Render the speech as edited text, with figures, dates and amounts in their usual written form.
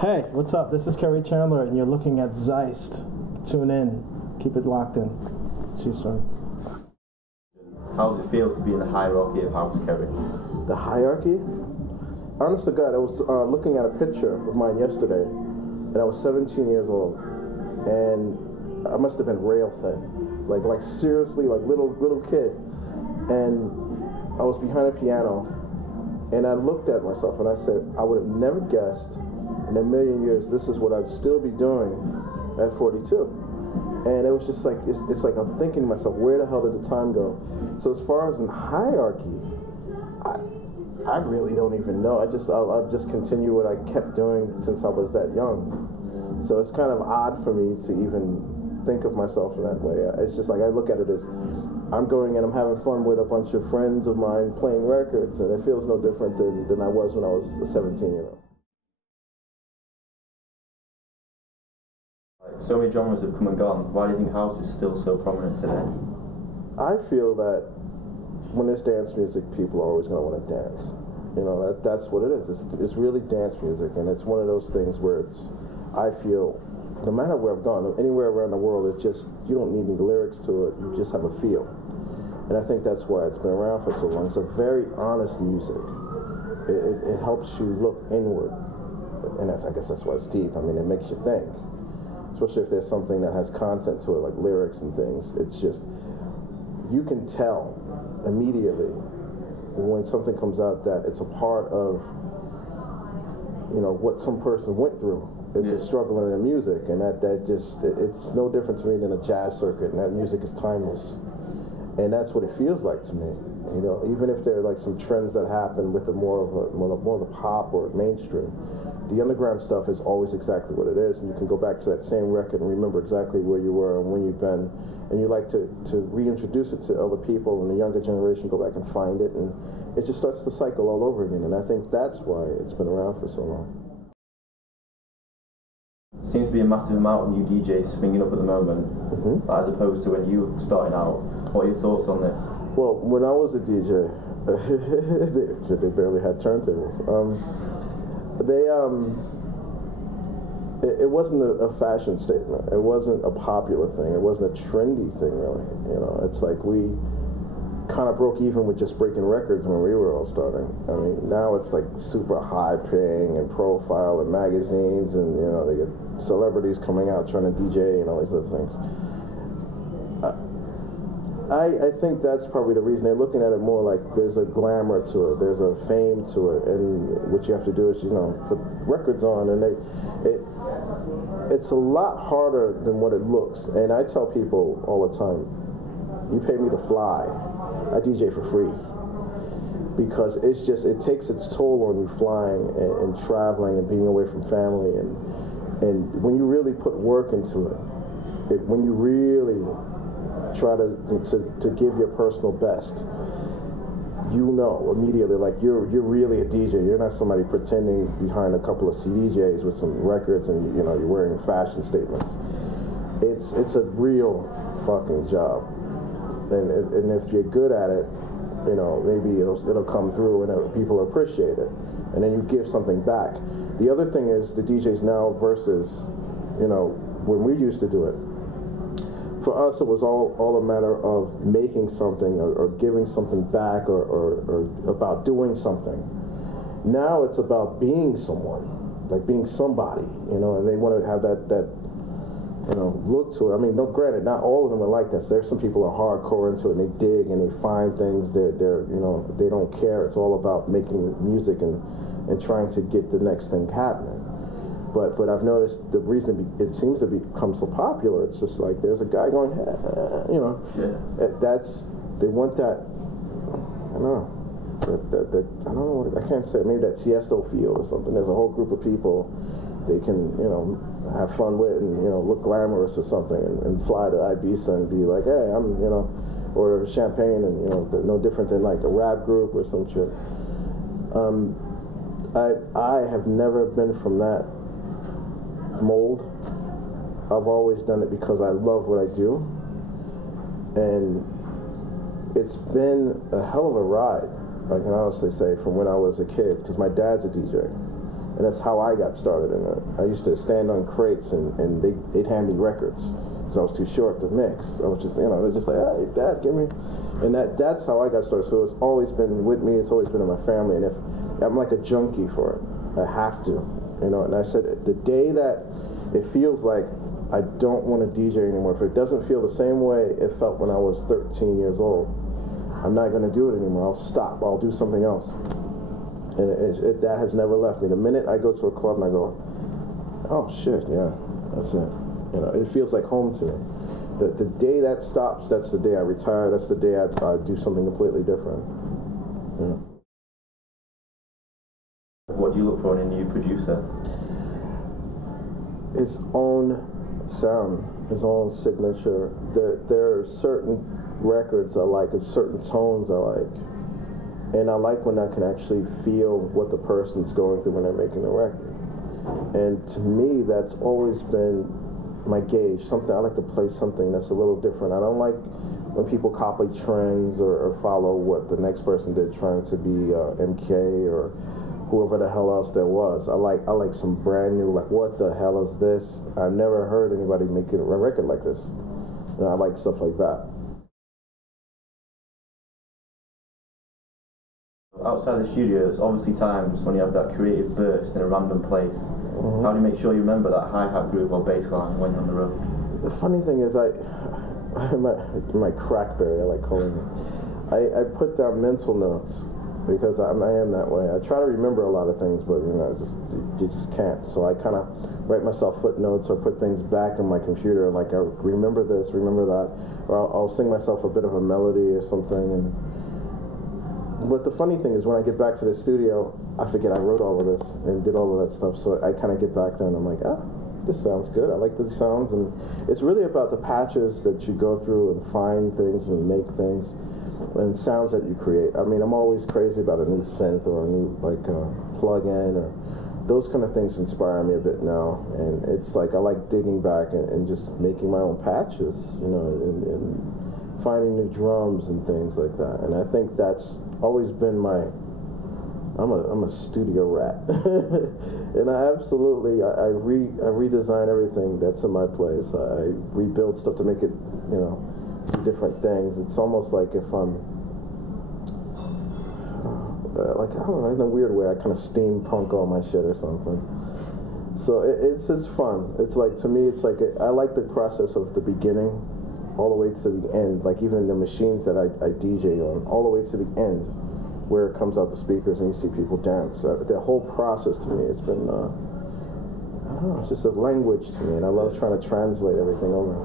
Hey, what's up? This is Kerri Chandler, and you're looking at XYST. Tune in. Keep it locked in. See you soon. How does it feel to be in the hierarchy of house, Kerri? The hierarchy? Honest to God, I was looking at a picture of mine yesterday, and I was 17 years old, and I must have been rail thin, like seriously, like little kid, and I was behind a piano, and I looked at myself and I said, I would have never guessed in a million years this is what I'd still be doing at 42. And it was just like, it's like I'm thinking to myself, where the hell did the time go? So as far as in hierarchy, I really don't even know. I'll just continue what I kept doing since I was that young. So it's kind of odd for me to even think of myself in that way. It's just like I look at it as I'm going and I'm having fun with a bunch of friends of mine playing records, and it feels no different than I was when I was a 17-year-old. So many genres have come and gone. Why do you think house is still so prominent today? I feel that when there's dance music, people are always going to want to dance. You know, that's what it is. It's really dance music, and it's one of those things where I feel, no matter where I've gone, anywhere around the world, it's just, you don't need any lyrics to it, you just have a feel. And I think that's why it's been around for so long. It's a very honest music. It helps you look inward, and I guess that's why it's deep. I mean, it makes you think. Especially if there's something that has content to it, like lyrics and things. It's just, you can tell immediately when something comes out that it's a part of, you know, what some person went through. It's a struggle in their music, and that just, it's no different to me than a jazz circuit, and that music is timeless. And that's what it feels like to me. You know, even if there are like some trends that happen with the more of the pop or mainstream, the underground stuff is always exactly what it is, and you can go back to that same record and remember exactly where you were and when you've been, and you like to reintroduce it to other people, and the younger generation go back and find it, and it just starts the cycle all over again. And I think that's why it's been around for so long. Seems to be a massive amount of new DJs springing up at the moment, as opposed to when you were starting out. What are your thoughts on this? Well, when I was a DJ, they barely had turntables. It wasn't a fashion statement. It wasn't a popular thing. It wasn't a trendy thing, really. You know, it's like we kind of broke even with just breaking records when we were all starting. I mean, now it's like super high paying and profile in magazines, and you know, they get celebrities coming out trying to DJ and all these other things. I think that's probably the reason. They're looking at it more like there's a glamour to it, there's a fame to it, and what you have to do is, you know, put records on, and it's a lot harder than what it looks. And I tell people all the time, you pay me to fly, I DJ for free, because it's just, it takes its toll on you flying and traveling and being away from family, and when you really put work into it, when you really try to give your personal best, you know immediately, like you're really a DJ. You're not somebody pretending behind a couple of CDJs with some records and you know you're wearing fashion statements. It's a real fucking job, and if you're good at it, you know, maybe it'll come through and people appreciate it, and then you give something back. The other thing is the DJs now versus, you know, when we used to do it. For us, it was all a matter of making something or giving something back or about doing something. Now it's about being someone, like being somebody, you know, and they want to have that you know, look to it. I mean, no, granted, not all of them are like this. There's some people who are hardcore into it, and they dig and they find things. They're you know, they don't care. It's all about making music and trying to get the next thing happening. But I've noticed the reason it seems to become so popular, it's just like there's a guy going, you know, they want that, I don't know, I don't know, I can't say, maybe that Tiesto feel or something. There's a whole group of people they can, you know, have fun with and, you know, look glamorous or something and fly to Ibiza and be like, hey, I'm, you know, or champagne and, you know, no different than like a rap group or some shit. I have never been from that mold. I've always done it because I love what I do, and it's been a hell of a ride. I can honestly say, from when I was a kid, because my dad's a DJ, And that's how I got started in it. I used to stand on crates and they'd hand me records because I was too short to mix. I was just, they're just like, hey, Dad, give me. And that's how I got started. So it's always been with me. It's always been in my family. And if I'm like a junkie for it, I have to, And I said, the day that it feels like I don't want to DJ anymore, if it doesn't feel the same way it felt when I was 13 years old, I'm not going to do it anymore. I'll stop. I'll do something else. And that has never left me. The minute I go to a club and I go, oh shit, yeah, that's it. It feels like home to me. The day that stops, that's the day I retire. That's the day I do something completely different. Yeah. What do you look for in a new producer? His own sound, his own signature. There are certain records I like and certain tones I like. And I like when I can actually feel what the person's going through when they're making the record. And to me, that's always been my gauge. I like to play something that's a little different. I don't like when people copy trends or follow what the next person did, trying to be MK or whoever the hell else there was. I like some brand new, like, what the hell is this? I've never heard anybody making a record like this. I like stuff like that. Outside the studio, there's obviously times when you have that creative burst in a random place. Mm-hmm. How do you make sure you remember that hi-hat groove or bass line when you're on the road? The funny thing is, my crackberry, I like calling it, I put down mental notes because I am that way. I try to remember a lot of things, but you just can't. So I kind of write myself footnotes or put things back in my computer, and like, I remember this, remember that, or I'll sing myself a bit of a melody or something. But the funny thing is, when I get back to the studio, I forget I wrote all of this and did all of that stuff. So I kind of get back there and I'm like, this sounds good. I like these sounds. And it's really about the patches that you go through and find things and make things and sounds that you create. I mean, I'm always crazy about a new synth or a new plug-in, or those kind of things inspire me a bit now. And it's like I like digging back and just making my own patches, and finding new drums and things like that. And I think that's always been I'm a studio rat. And I absolutely, I redesign everything that's in my place. I rebuild stuff to make it, do different things. It's almost like if I'm, I don't know, in a weird way, I kind of steampunk all my shit or something. So it's fun. It's like, to me, it's like, I like the process of the beginning all the way to the end, like even the machines that I DJ on, all the way to the end, where it comes out the speakers and you see people dance. The whole process to me, it's been, I don't know, it's just a language to me, and I love trying to translate everything over.